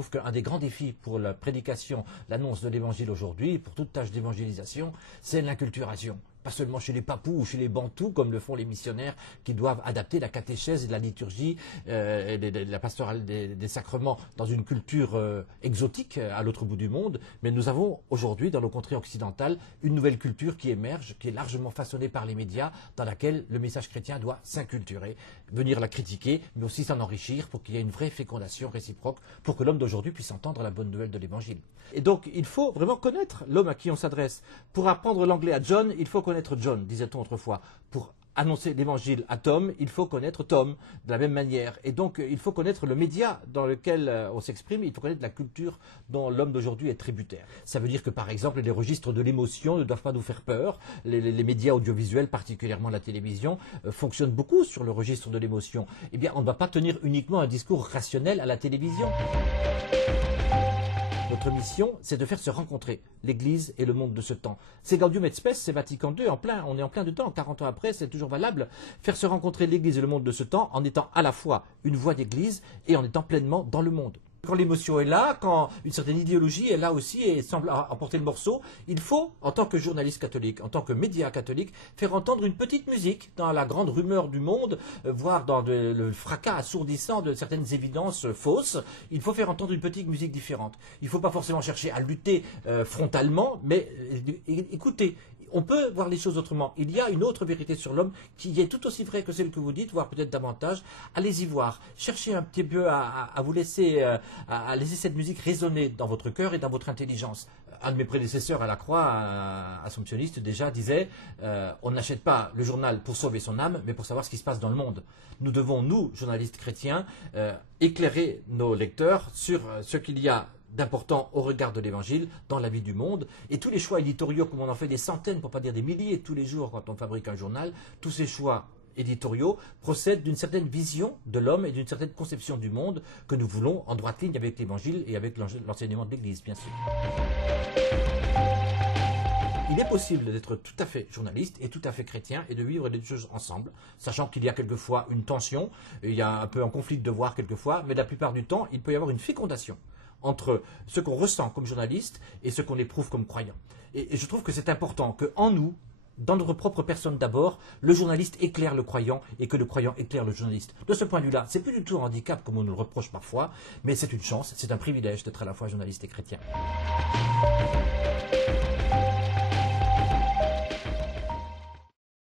trouve qu'un des grands défis pour la prédication, l'annonce de l'évangile aujourd'hui, pour toute tâche d'évangélisation, c'est l'inculturation. Pas seulement chez les papous ou chez les bantous, comme le font les missionnaires, qui doivent adapter la catéchèse et la liturgie, la pastorale des sacrements dans une culture exotique à l'autre bout du monde. Mais nous avons aujourd'hui, dans nos contrées occidentales, une nouvelle culture qui émerge, qui est largement façonnée par les médias, dans laquelle le message chrétien doit s'inculturer, venir la critiquer, mais aussi s'en enrichir pour qu'il y ait une vraie fécondation réciproque, pour que l'homme d'aujourd'hui puisse entendre la bonne nouvelle de l'évangile. Et donc, il faut vraiment connaître l'homme à qui on s'adresse. Pour apprendre l'anglais à John, il faut connaître John, disait-on autrefois. Pour annoncer l'évangile à Tom, il faut connaître Tom, de la même manière. Et donc, il faut connaître le média dans lequel on s'exprime, il faut connaître la culture dont l'homme d'aujourd'hui est tributaire. Ça veut dire que, par exemple, les registres de l'émotion ne doivent pas nous faire peur. Les médias audiovisuels, particulièrement la télévision, fonctionnent beaucoup sur le registre de l'émotion. Eh bien, on ne va pas tenir uniquement un discours rationnel à la télévision. Notre mission, c'est de faire se rencontrer l'Église et le monde de ce temps. C'est Gaudium et Spes, c'est Vatican II, on est en plein dedans, 40 ans après, c'est toujours valable. Faire se rencontrer l'Église et le monde de ce temps en étant à la fois une voix d'Église et en étant pleinement dans le monde. Quand l'émotion est là, quand une certaine idéologie est là aussi et semble emporter le morceau, il faut, en tant que journaliste catholique, en tant que média catholique, faire entendre une petite musique dans la grande rumeur du monde, voire dans le fracas assourdissant de certaines évidences fausses. Il faut faire entendre une petite musique différente. Il ne faut pas forcément chercher à lutter frontalement, mais écoutez. On peut voir les choses autrement. Il y a une autre vérité sur l'homme qui est tout aussi vraie que celle que vous dites, voire peut-être davantage. Allez-y voir. Cherchez un petit peu à vous laisser, à laisser cette musique résonner dans votre cœur et dans votre intelligence. Un de mes prédécesseurs à la Croix, assomptionniste, déjà disait on n'achète pas le journal pour sauver son âme, mais pour savoir ce qui se passe dans le monde. Nous devons, nous, journalistes chrétiens, éclairer nos lecteurs sur ce qu'il y a d'important au regard de l'Évangile dans la vie du monde. Et tous les choix éditoriaux, comme on en fait des centaines, pour ne pas dire des milliers tous les jours quand on fabrique un journal, tous ces choix éditoriaux procèdent d'une certaine vision de l'homme et d'une certaine conception du monde que nous voulons en droite ligne avec l'Évangile et avec l'enseignement de l'Église, bien sûr. Il est possible d'être tout à fait journaliste et tout à fait chrétien et de vivre les deux choses ensemble, sachant qu'il y a quelquefois une tension, il y a un peu un conflit de devoirs quelquefois, mais la plupart du temps, il peut y avoir une fécondation entre ce qu'on ressent comme journaliste et ce qu'on éprouve comme croyant. Et je trouve que c'est important qu'en nous, dans notre propre personne d'abord, le journaliste éclaire le croyant et que le croyant éclaire le journaliste. De ce point de vue-là, c'est plus du tout un handicap comme on nous le reproche parfois, mais c'est une chance, c'est un privilège d'être à la fois journaliste et chrétien.